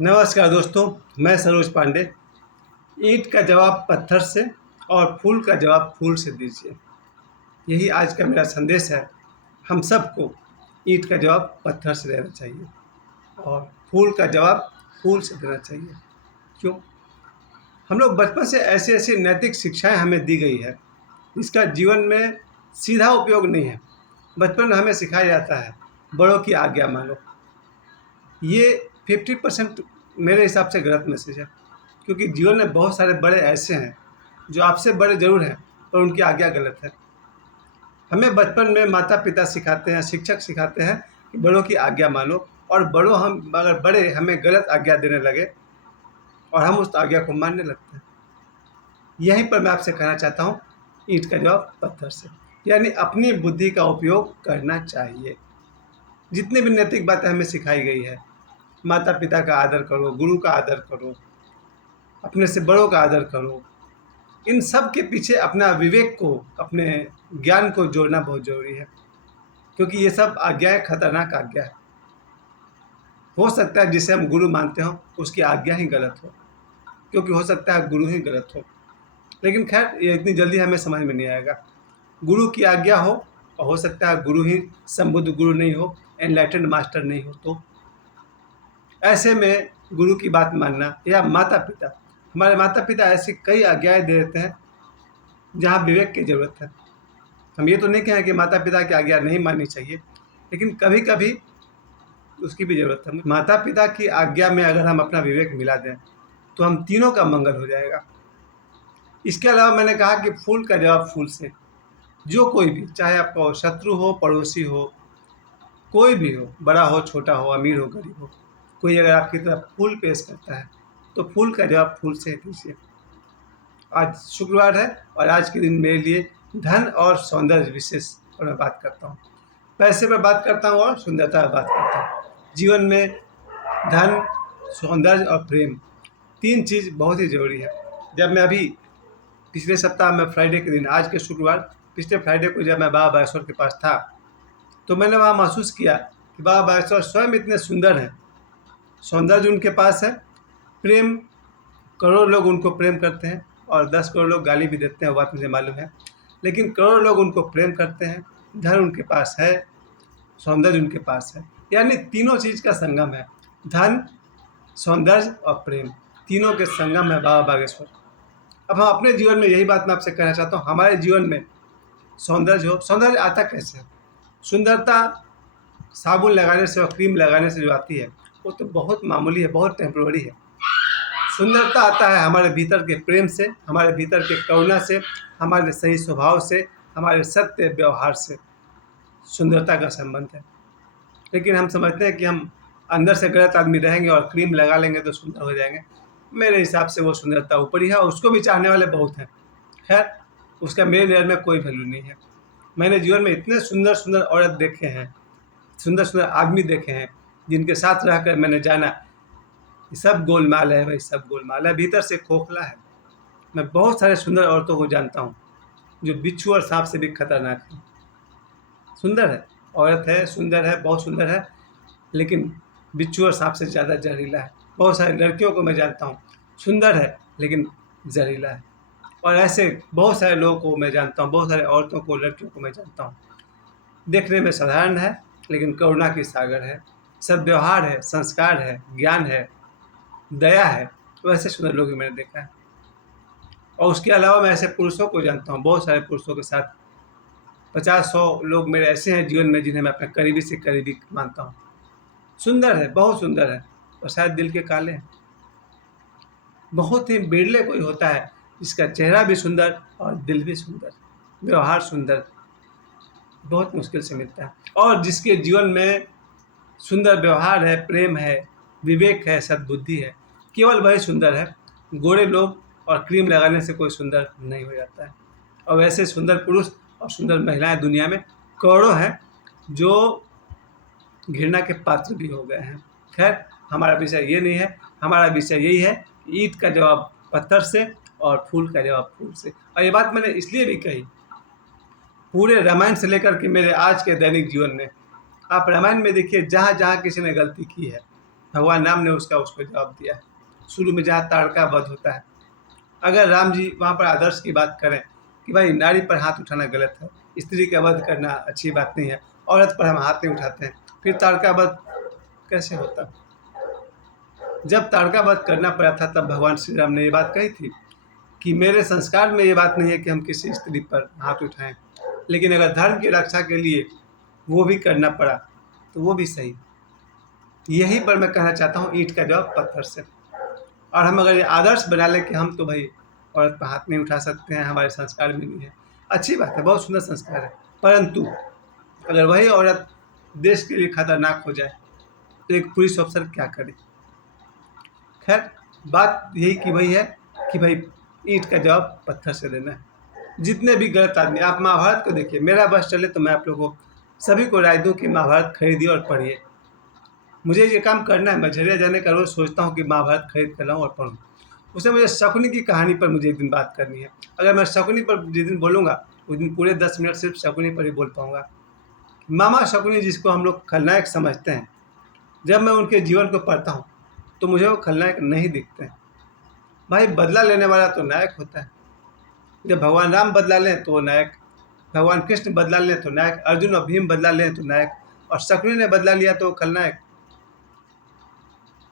नमस्कार दोस्तों, मैं सरोज पांडे। ईंट का जवाब पत्थर से और फूल का जवाब फूल से दीजिए, यही आज का मेरा संदेश है। हम सबको ईंट का जवाब पत्थर से देना चाहिए और फूल का जवाब फूल से देना चाहिए। क्यों? हम लोग बचपन से ऐसी ऐसी नैतिक शिक्षाएं हमें दी गई है जिसका जीवन में सीधा उपयोग नहीं है। बचपन में हमें सिखाया जाता है बड़ों की आज्ञा मानो। ये 50% मेरे हिसाब से गलत मैसेज है, क्योंकि जीवन में बहुत सारे बड़े ऐसे हैं जो आपसे बड़े ज़रूर हैं पर उनकी आज्ञा गलत है। हमें बचपन में माता पिता सिखाते हैं, शिक्षक सिखाते हैं कि बड़ों की आज्ञा मानो, और अगर बड़े हमें गलत आज्ञा देने लगे और हम उस आज्ञा को मानने लगते हैं। यहीं पर मैं आपसे कहना चाहता हूँ, ईंट का जवाब पत्थर से, यानी अपनी बुद्धि का उपयोग करना चाहिए। जितनी भी नैतिक बातें हमें सिखाई गई है, माता पिता का आदर करो, गुरु का आदर करो, अपने से बड़ों का आदर करो, इन सब के पीछे अपना विवेक को, अपने ज्ञान को जोड़ना बहुत ज़रूरी है, क्योंकि ये सब आज्ञाएं खतरनाक आज्ञा है। हो सकता है जिसे हम गुरु मानते हो उसकी आज्ञा ही गलत हो, क्योंकि हो सकता है गुरु ही गलत हो। लेकिन खैर, ये इतनी जल्दी हमें समझ में नहीं आएगा। गुरु की आज्ञा हो, और हो सकता है गुरु ही संबुद्ध गुरु नहीं हो, एनलाइटेंड मास्टर नहीं हो, तो ऐसे में गुरु की बात मानना, या माता पिता, हमारे माता पिता ऐसी कई आज्ञाएं दे देते हैं जहाँ विवेक की ज़रूरत है। हम ये तो नहीं कहें कि माता पिता की आज्ञा नहीं माननी चाहिए, लेकिन कभी कभी उसकी भी ज़रूरत है। माता पिता की आज्ञा में अगर हम अपना विवेक मिला दें तो हम तीनों का मंगल हो जाएगा। इसके अलावा मैंने कहा कि फूल का जवाब फूल से। जो कोई भी, चाहे आपका शत्रु हो, पड़ोसी हो, कोई भी हो, बड़ा हो, छोटा हो, अमीर हो, गरीब हो, कोई अगर आपकी तरफ फूल पेश करता है तो फूल का जवाब फूल से दीजिए। आज शुक्रवार है और आज के दिन मेरे लिए धन और सौंदर्य विशेष पर मैं बात करता हूँ। पैसे पर बात करता हूँ और सुंदरता पर बात करता हूँ। जीवन में धन, सौंदर्य और प्रेम, तीन चीज़ बहुत ही ज़रूरी है। जब मैं अभी पिछले सप्ताह में फ्राइडे के दिन, आज के शुक्रवार, पिछले फ्राइडे को जब मैं बाबा बागेश्वर के पास था तो मैंने वहाँ महसूस किया कि बाबा बागेश्वर स्वयं इतने सुंदर हैं। सौंदर्य उनके पास है, प्रेम, करोड़ों लोग उनको प्रेम करते हैं और 10 करोड़ लोग गाली भी देते हैं, वो बात मुझे मालूम है, लेकिन करोड़ों लोग उनको प्रेम करते हैं। धन उनके पास है, सौंदर्य उनके पास है, यानी तीनों चीज़ का संगम है। धन, सौंदर्य और प्रेम, तीनों के संगम है बाबा बागेश्वर। अब हम अपने जीवन में, यही बात मैं आपसे कहना चाहता हूँ, हमारे जीवन में सौंदर्य हो। सौंदर्य आता कैसे है? सुंदरता साबुन लगाने से और क्रीम लगाने से जो आती है वो तो बहुत मामूली है, बहुत टेम्पररी है। सुंदरता आता है हमारे भीतर के प्रेम से, हमारे भीतर के करुणा से, हमारे सही स्वभाव से, हमारे सत्य व्यवहार से सुंदरता का संबंध है। लेकिन हम समझते हैं कि हम अंदर से गलत आदमी रहेंगे और क्रीम लगा लेंगे तो सुंदर हो जाएंगे। मेरे हिसाब से वो सुंदरता ऊपरी है और उसको भी चाहने वाले बहुत हैं। खैर, उसका मेरे नज़र में कोई वैल्यू नहीं है। मैंने जीवन में इतने सुंदर सुंदर औरत देखे हैं, सुंदर सुंदर आदमी देखे हैं, जिनके साथ रहकर मैंने जाना ये सब गोलमाल है भाई, सब गोलमाल है, भीतर से खोखला है। मैं बहुत सारे सुंदर औरतों को जानता हूँ जो बिच्छू और सांप से भी खतरनाक है। सुंदर है, औरत है, सुंदर है, बहुत सुंदर है, लेकिन बिच्छू और सांप से ज़्यादा जहरीला है। बहुत सारी लड़कियों को मैं जानता हूँ, सुंदर है लेकिन जहरीला है। और ऐसे बहुत सारे लोगों को मैं जानता हूँ, बहुत सारे औरतों को, लड़कियों को मैं जानता हूँ। देखने में साधारण है लेकिन करुणा की सागर है, सद्व्यवहार है, संस्कार है, ज्ञान है, दया है। वैसे सुंदर लोग मैंने देखा है। और उसके अलावा मैं ऐसे पुरुषों को जानता हूँ, बहुत सारे पुरुषों के साथ 50-100 लोग मेरे ऐसे हैं जीवन में जिन्हें मैं अपने करीबी से करीबी मानता हूँ। सुंदर है, बहुत सुंदर है, और शायद दिल के काले हैं। बहुत ही बिरले कोई होता है जिसका चेहरा भी सुंदर और दिल भी सुंदर, व्यवहार सुंदर, बहुत मुश्किल से मिलता है। और जिसके जीवन में सुंदर व्यवहार है, प्रेम है, विवेक है, सद्बुद्धि है, केवल वही सुंदर है। गोरे लोग और क्रीम लगाने से कोई सुंदर नहीं हो जाता है। और वैसे सुंदर पुरुष और सुंदर महिलाएं दुनिया में करोड़ों हैं जो घृणा के पात्र भी हो गए हैं। खैर, हमारा विषय ये नहीं है, हमारा विषय यही है कि ईंट का जवाब पत्थर से और फूल का जवाब फूल से। और ये बात मैंने इसलिए भी कही, पूरे रामायण से लेकर के मेरे आज के दैनिक जीवन में, आप रामायण में देखिए, जहाँ जहाँ किसी ने गलती की है, भगवान राम ने उसको जवाब दिया है। शुरू में जहाँ ताड़का वध होता है, अगर राम जी वहाँ पर आदर्श की बात करें कि भाई नारी पर हाथ उठाना गलत है, स्त्री का वध करना अच्छी बात नहीं है, औरत पर हम हाथ नहीं उठाते हैं, फिर ताड़का वध कैसे होता? जब ताड़का वध करना पड़ा था तब भगवान श्री राम ने ये बात कही थी कि मेरे संस्कार में ये बात नहीं है कि हम किसी स्त्री पर हाथ उठाएं, लेकिन अगर धर्म की रक्षा के लिए वो भी करना पड़ा तो वो भी सही। यही पर मैं कहना चाहता हूँ, ईंट का जवाब पत्थर से। और हम अगर ये आदर्श बना लें कि हम तो भाई औरत पर हाथ नहीं उठा सकते हैं, हमारे संस्कार में नहीं है, अच्छी बात है, बहुत सुंदर संस्कार है, परंतु अगर वही औरत देश के लिए खतरनाक हो जाए तो एक पुलिस अफसर क्या करे? खैर, बात यही की वही है कि भाई ईंट का जवाब पत्थर से देना है। जितने भी गलत आदमी, आप महाभारत को देखिए, मेरा बस चले तो मैं आप लोगों को सभी को राय दूँ कि महाभारत खरीदिए और पढ़िए। मुझे ये काम करना है, मैं झरिया जाने का रोज़ सोचता हूँ कि महाभारत खरीद कर लाऊँ और पढ़ूँ। उसमें मुझे शकुनी की कहानी पर मुझे एक दिन बात करनी है। अगर मैं शकुनी पर जिस दिन बोलूँगा उस दिन पूरे 10 मिनट सिर्फ शकुनी पर ही बोल पाऊँगा। मामा शकुनी जिसको हम लोग खलनायक समझते हैं, जब मैं उनके जीवन को पढ़ता हूँ तो मुझे वो खलनायक नहीं दिखते हैं। भाई बदला लेने वाला तो नायक होता है। जब भगवान राम बदला लें तो वो नायक, भगवान कृष्ण बदला लें तो नायक, अर्जुन और भीम बदला लें तो नायक, और शकुनी ने बदला लिया तो खलनायक।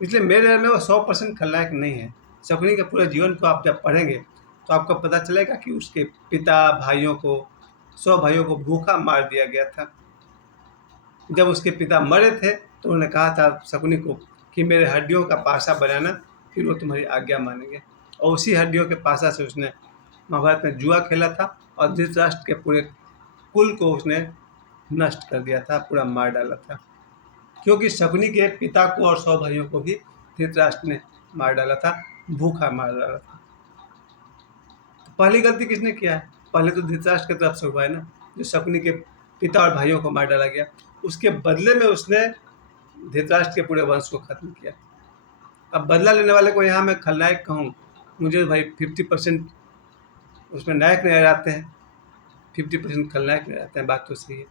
इसलिए मेरे नज़र में वो 100% खलनायक नहीं है। शकुनी के पूरे जीवन को आप जब पढ़ेंगे तो आपको पता चलेगा कि उसके पिता भाइयों को, 100 भाइयों को भूखा मार दिया गया था। जब उसके पिता मरे थे तो उन्होंने कहा था शकुनी को कि मेरे हड्डियों का पासा बनाना, फिर वो तुम्हारी आज्ञा मानेंगे। और उसी हड्डियों के पासा से उसने महाभारत में जुआ खेला था और धृतराष्ट्र के पूरे कुल को उसने नष्ट कर दिया था, पूरा मार डाला था। क्योंकि शकुनी के पिता को और 100 भाइयों को भी धृतराष्ट्र ने मार डाला था, भूखा मार डाला था। तो पहली गलती किसने किया है? पहले तो धृतराष्ट्र की तरफ से हुआ है ना, जो शकुनी के पिता और भाइयों को मार डाला गया। उसके बदले में उसने धृतराष्ट्र के पूरे वंश को खत्म किया। अब बदला लेने वाले को यहाँ मैं खलनायक कहूँ, मुझे भाई 50% उसमें नायक नजर आते हैं, 50% खलनायक नजर आते हैं, बात तो सही है।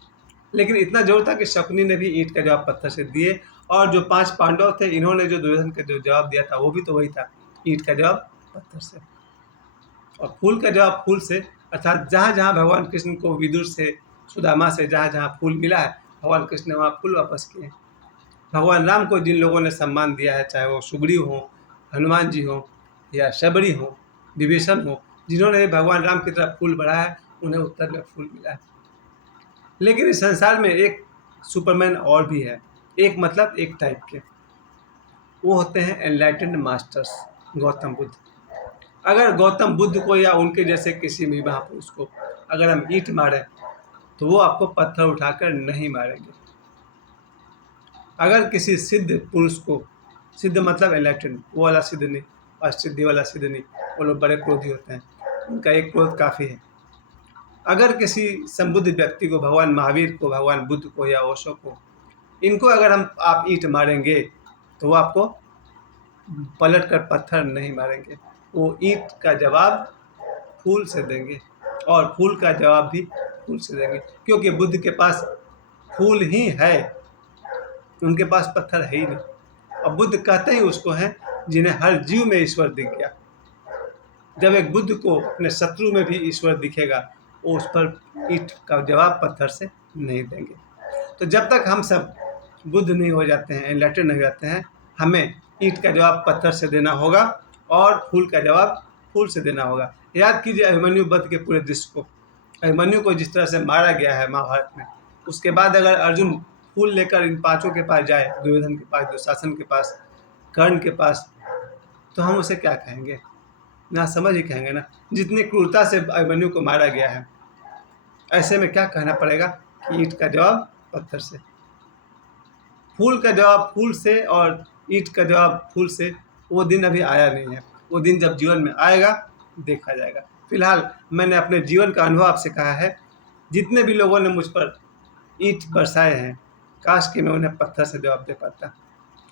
लेकिन इतना जोर था कि शकुनी ने भी ईंट का जवाब पत्थर से दिए, और जो 5 पांडव थे इन्होंने जो दुर्योधन का जो जवाब दिया था वो भी तो वही था, ईंट का जवाब पत्थर से। और फूल का जवाब फूल से, अर्थात जहाँ जहाँ भगवान कृष्ण को विदुर से, सुदामा से जहाँ जहाँ फूल मिला है, भगवान कृष्ण ने वहाँ फूल वापस किए। भगवान राम को जिन लोगों ने सम्मान दिया है, चाहे वो सुग्रीव हो, हनुमान जी हो, या शबरी हो, विभीषण हो, जिन्होंने भगवान राम की तरफ फूल बढ़ाया है, उन्हें उत्तर में फूल मिला है। लेकिन इस संसार में एक सुपरमैन और भी है, एक मतलब एक टाइप के, वो होते हैं एनलाइटेंड मास्टर्स, गौतम बुद्ध। अगर गौतम बुद्ध को या उनके जैसे किसी भी महापुरुष को अगर हम ईंट मारें तो वो आपको पत्थर उठाकर नहीं मारेंगे। अगर किसी सिद्ध पुरुष को, सिद्ध मतलब एनलाइटेंड, वो वाला सिद्ध नहीं, असिद्धि वाला सिद्ध नहीं, वो लोग बड़े क्रोधी होते हैं, उनका एक क्रोध काफ़ी है। अगर किसी संबुद्ध व्यक्ति को, भगवान महावीर को, भगवान बुद्ध को या ओशो को, इनको अगर आप ईंट मारेंगे तो वो आपको पलट कर पत्थर नहीं मारेंगे, वो ईंट का जवाब फूल से देंगे, और फूल का जवाब भी फूल से देंगे, क्योंकि बुद्ध के पास फूल ही है, उनके पास पत्थर है ही नहीं। और बुद्ध कहते ही उसको हैं जिन्हें हर जीव में ईश्वर दिख गया। जब एक बुद्ध को अपने शत्रु में भी ईश्वर दिखेगा, वो उस पर ईंट का जवाब पत्थर से नहीं देंगे। तो जब तक हम सब बुद्ध नहीं हो जाते हैं, एनलाइटेंड नहीं हो जाते हैं, हमें ईंट का जवाब पत्थर से देना होगा और फूल का जवाब फूल से देना होगा। याद कीजिए अभिमन्यु वध के पूरे दृश्य को, अभिमन्यु को जिस तरह से मारा गया है महाभारत में, उसके बाद अगर अर्जुन फूल लेकर इन 5 के पास जाए, दुर्योधन के पास, दुशासन के पास, कर्ण के पास, तो हम उसे क्या कहेंगे? ना समझ ही कहेंगे ना। जितनी क्रूरता से अभिमन्यु को मारा गया है, ऐसे में क्या कहना पड़ेगा कि ईंट का जवाब पत्थर से, फूल का जवाब फूल से और ईंट का जवाब फूल से। वो दिन अभी आया नहीं है, वो दिन जब जीवन में आएगा देखा जाएगा। फिलहाल मैंने अपने जीवन का अनुभव आपसे कहा है। जितने भी लोगों ने मुझ पर ईंट बरसाए हैं, काश कि मैं उन्हें पत्थर से जवाब दे पाता,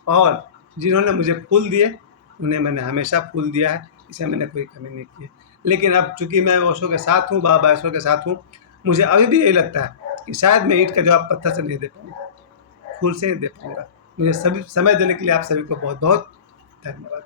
और जिन्होंने मुझे फूल दिए उन्हें मैंने हमेशा फूल दिया है, इसे मैंने कोई कमी नहीं की है। लेकिन अब चूंकि मैं ओशो के साथ हूँ, बाबा बागेश्वर के साथ हूँ, मुझे अभी भी यही लगता है कि शायद मैं ईंट का जवाब पत्थर से नहीं दे पाऊँगा, फूल से ही दे पाऊँगा। मुझे सभी समय देने के लिए आप सभी को बहुत बहुत धन्यवाद।